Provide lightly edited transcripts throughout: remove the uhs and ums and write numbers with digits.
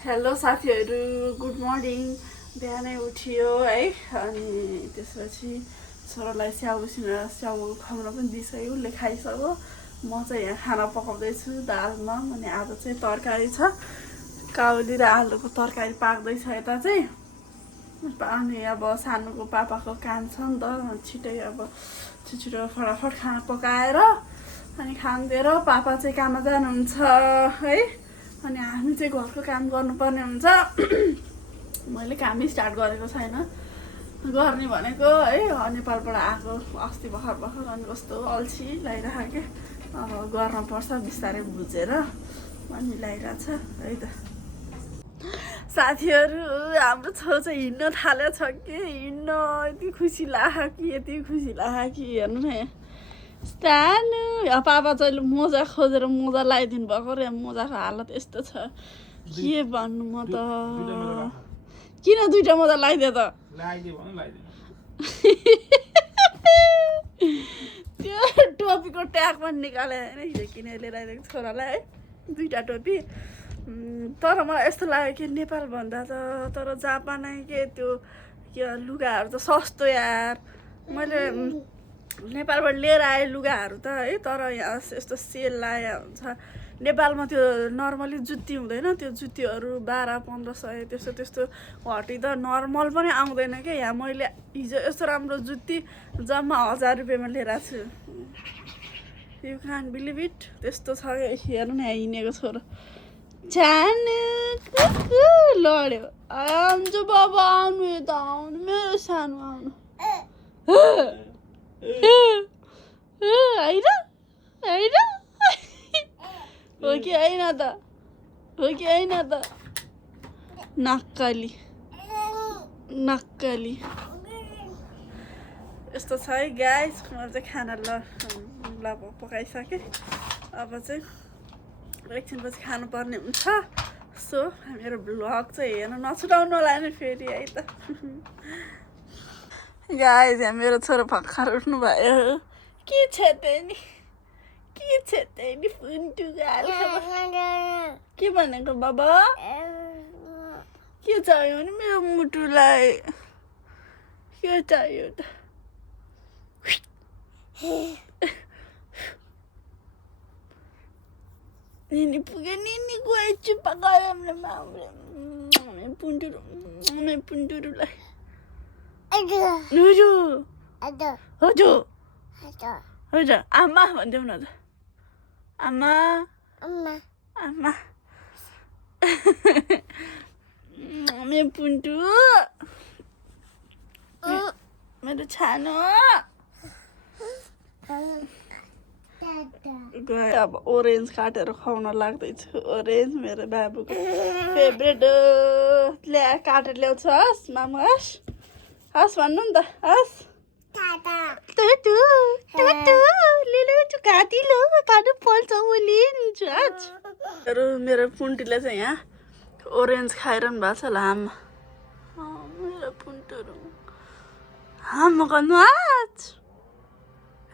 Hello साथीहरू, good morning. बिहानै उठियो है, अनि त्यसपछि छोरालाई स्याउ खुवाउन पनि दिइसक्यो, उसले खाइसक्यो। म चाहिँ यहाँ खाना पकाउँदैछु दालमा। अनि आज चाहिँ तरकारी छ, काउली र आलुको तरकारी पाक्दैछ यता चाहिँ। अनि अब सानोको पापाको काम छ नि त, छिटै अब छिटो फटाफट खाना पकाएर अनि खानिदिएर पापा चाहिँ काममा जानुहुन्छ है। अनि हामी चाहिँ घरको काम गर्नुपर्ने हुन्छ। मैले काम स्टार्ट गरेको छैन, गर्ने भनेको है। नेपालबाट आएको अस्ति भर्खर अनि कस्तो अल्छी लगाइरहेको के। अब गर्नुपर्छ बिस्तारै बुझेर अनि लगाइरहेछ है त। साथीहरू, हाम्रो छेउ चाहिँ हिँड्न थालेको छ कि हिँड्न यति खुसी लाग्यो कि हेर्नु न। सानो पापा चाहिँ मोजा खोजेर मोजा लगाइदिनु भएको र मोजाको हालत यस्तो छ के भन्नु। म त किन दुईटा मोजा लगाइदियो त त्यो टोपीको ट्याग पनि निकालेर होइन किन लिएर आइदिएको छोरालाई है, दुईटा टोपी। तर मलाई यस्तो लाग्यो कि नेपालभन्दा त तर जापानै के त्यो के लुगाहरू त सस्तो यार। मैले नेपालबाट लिएर आएँ लुगाहरू त है, तर यहाँ यस्तो सेल लाया हुन्छ। नेपालमा त्यो नर्मली जुत्ती हुँदैन, त्यो जुत्तीहरू 1200-1500 त्यस्तो घटिँदा नर्मल पनि आउँदैन क्या। यहाँ मैले हिजो यस्तो राम्रो जुत्ती जम्मा 1000 रुपियाँमा लिएर छु। You can believe it. त्यस्तो छ क्या। हेर्नु न यहाँ हिँडेको छोरो छानु लड्यो। आउँछु बाबा, आउनु यता आउनु, मेरो सानो आउनु होइन हो कि होइन त, हो कि होइन त। नक्कली यस्तो छ है गाइस। मैले चाहिँ खाना ल पकाइसकेँ। अब चाहिँ एकछिनपछि खानुपर्ने हुन्छ। सो मेरो भ्लग चाहिँ हेर्न नछुटाउनु होला नि फेरि है त। गाइस, यहाँ मेरो छोरो भर्खर उठ्नु भयो। के छ त नि पुन्टु के भनेको बाबा? के चाहियो नि मेरो मुटुलाई? के चाहियो त? निनी पुग्यो, निनी गयो चुप्पा गयो पुन्टुरुलाई। हजुर आमा भनिदेऊ न त। आमा मेरो पुन्टु, मेरो छानो गयो। अब ओरेन्ज काटेर खुवाउन लाग्दैछु। ओरेन्ज मेरो बाबुको फेभरेट। ल्या काटेर ल्याउँछु। हस् मामु, हस् भन्नु नि त। हस् काट्नु पर्छ मेरो पुन्टीले चाहिँ यहाँ ओरेन्ज खाइरहनु भएको छ। लामा मेरो पुन्टुहरू हाम गर्नु।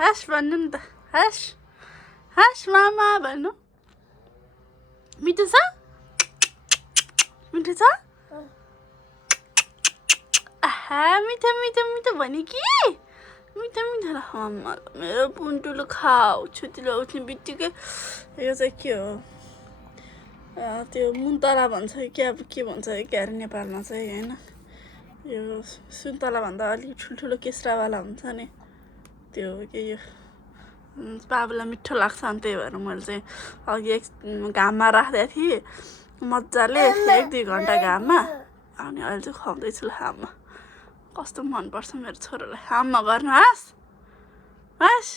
हस् भन्नु नि त। हस् मामा भन्नु। मिठो छ आहा, मिठो भने कि मिठो ल। मेरो पुन्टुलो खाऊ। छुट्टीले उठ्ने बित्तिकै यो चाहिँ के हो, त्यो मुन्तला भन्छ कि अब के भन्छ क्या अरे नेपालमा चाहिँ होइन। यो सुन्तला भन्दा अलिक ठुल्ठुलो केस्रावाला हुन्छ नि, त्यो के यो बाबुलाई मिठो लाग्छ। अनि त्यही भएर मैले चाहिँ अघि घाममा राख्दै थिएँ मजाले 1-2 घन्टा घाममा। अनि अहिले चाहिँ खुवाउँदैछु। ल आमा, कस्तो मनपर्छ मेरो छोरोलाई। आमा गर्नु। हस्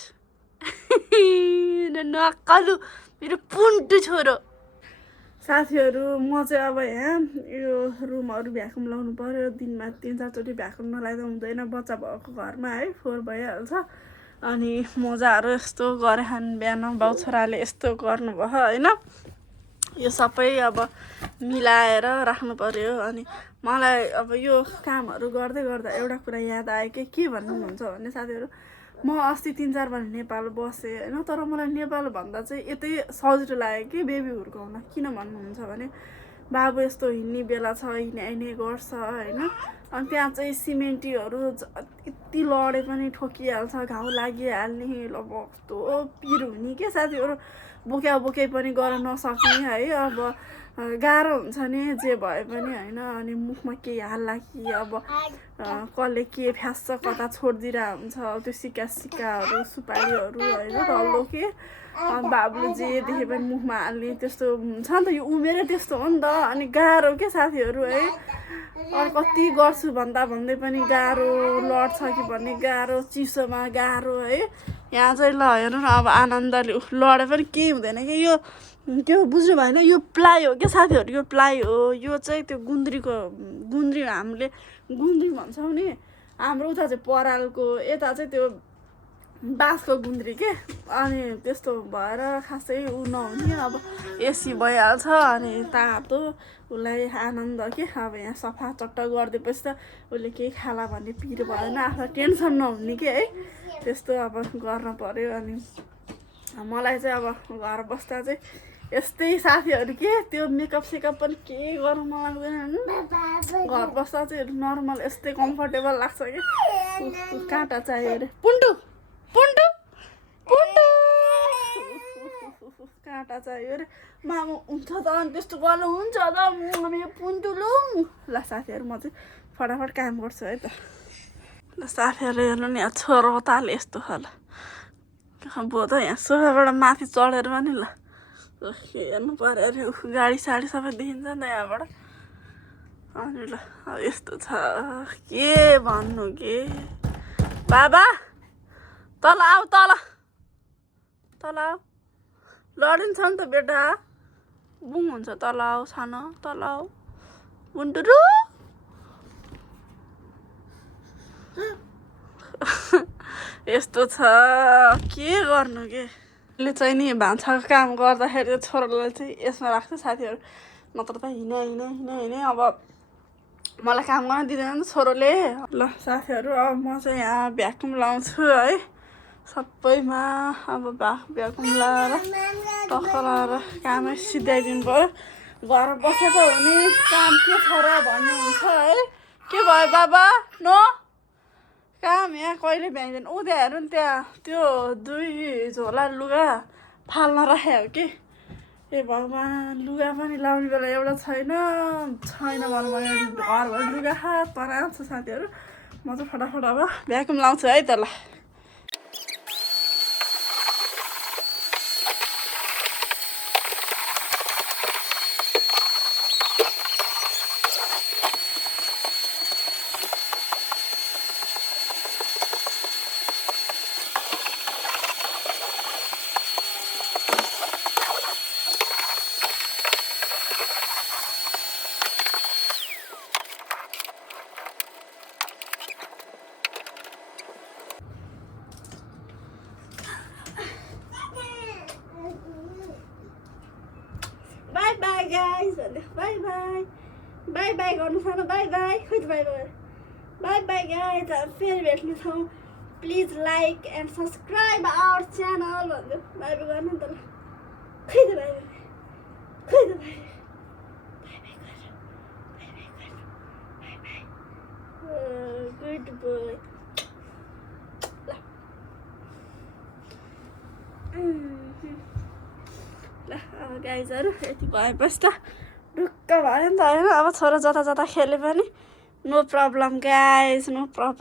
नक्कलु मेरो पुन्टु छोरो। साथीहरू, म चाहिँ अब यहाँ यो रुमहरू भ्याकुम लाउनु पर्यो। दिनमा 3-4 चोटि भ्याकुम नलाउँदा हुँदैन, बच्चा भएको घरमा है, फोहोर भइहाल्छ। अनि मोजाहरू यस्तो गरे बिहान बाउ छोराले यस्तो गर्नुभयो होइन। यो सबै अब मिलाएर राख्नु पर्यो। अनि मलाई अब यो कामहरू गर्दै गर्दा एउटा कुरा याद आयो कि के भन्नुहुन्छ भने साथीहरू, म अस्ति 3-4 वर्ष नेपाल बसेँ होइन। तर मलाई नेपाल भन्दा चाहिँ यतै सजिलो लाग्यो कि बेबी हुर्काउन। किन भन्नुहुन्छ भने बाबु यस्तो हिँड्ने बेला छ हिँड्ने गर्छ होइन। अनि त्यहाँ चाहिँ सिमेन्टीहरू यति लडे पनि ठोकिहाल्छ, घाउ लागिहाल्ने, ल कस्तो पिर हुने के साथीहरू, बोके पनि गर्न नसक्ने है। अब गाह्रो हुन्छ नि जे भए पनि होइन। अनि मुखमा केही हाल्ला कि अब कसले के फ्यास्छ कता छोडिदिरहेको हुन्छ त्यो सिक्काहरू सुपारीहरू होइन, डल्लो के बाबुले जे देखे पनि मुखमा हाल्ने त्यस्तो हुन्छ नि त। यो उमेरै त्यस्तो हो नि त। अनि गाह्रो के साथीहरू है। अरू कति गर्छु भन्दै पनि गाह्रो, लड्छ कि भन्ने गाह्रो, चिसोमा गाह्रो है। यहाँ चाहिँ ल हेर्नु न अब आनन्दले लडे पनि केही हुँदैन कि। यो के हो बुझ्नु भएन, यो प्लाई हो क्या साथीहरू, यो प्लाई हो। यो चाहिँ त्यो गुन्द्री हामीले गुन्द्री भन्छौँ नि, हाम्रो उता चाहिँ परालको, यता चाहिँ त्यो बाँसको गुन्द्री के। अनि त्यस्तो भएर खासै ऊ नहुने। अब एसी भइहाल्छ अनि तातो उसलाई आनन्द के। अब यहाँ सफा चट्ट गरिदिएपछि त उसले केही खाला भन्ने पिर भएन, आफूलाई टेन्सन नहुने के है। त्यस्तो अब गर्न पर्यो। अनि मलाई चाहिँ अब घर बस्दा चाहिँ यस्तै साथीहरू के, त्यो मेकअप सेकअप पनि केही गर्नु मन लाग्दैन। घर बस्दा चाहिँ नर्मल यस्तै कम्फर्टेबल लाग्छ कि। काँटा चाहियो अरे, पुन्टु पुन्टु पुन्टु काँटा चाहियो अरे। मामा हुन्छ त अनि त्यस्तो गर्नु हुन्छ त मेरो पुन्टु लु। ल साथीहरू म चाहिँ फटाफट काम गर्छु है त। ल साथीहरू हेर्नु नि यहाँ छोरो ताल यस्तो खाले भयो त। यहाँ सोफाबाट माथि चढेर पनि ल हेर्नु पऱ्यो अरे, गाडी साडी सबै देखिन्छ नि त यहाँबाट। अनि ल अब यस्तो छ के भन्नु के। बाबा तल आऊ, तल आऊ, लडिन्छ नि त बेटा, बुङ हुन्छ। तल आऊ सानो, तल आऊ बुन्टुरु। यस्तो छ के गर्नु के। ले चाहिँ नि भान्साको काम गर्दाखेरि छोरालाई चाहिँ यसमा राख्छ साथीहरू, नत्र त हिँडे। अब मलाई काम गर्न दिँदैन नि छोरोले। ल साथीहरू अब म चाहिँ यहाँ भ्याकुम लाउँछु है सबैमा। अब भ्याकुम लाएर टक्क लाएर कामै सिध्याइदिनु पऱ्यो। घर बसेर हुने काम के छ र भन्ने हुन्छ है। के भयो बाबा नो काम यहाँ कहिले भ्याइँदैन। उता हेर्नु नि त्यहाँ त्यो 2 झोला लुगा फाल्न राखेको कि। ए भगवान्, लुगा पनि लाउने बेला एउटा छैन भनौँ भने घरभरि लुगा पराउँछ साथीहरू। म चाहिँ फटाफट अब भ्याकुम लाउँछु है त ल। बाई गाइस भन्दै बाई बाई गर्नु सानो, बाई खोइ बाई गाइस। फेरि भेट्नेछौँ। Please like and subscribe our channel भन्दै बाई गर्नु नि त ल। खोइ त बाई गुड बोय। ल अब गाइजहरू यति भएपछि त ढुक्क भयो नि त होइन। अब छोरा जता खेले पनि no problem guys, no problem.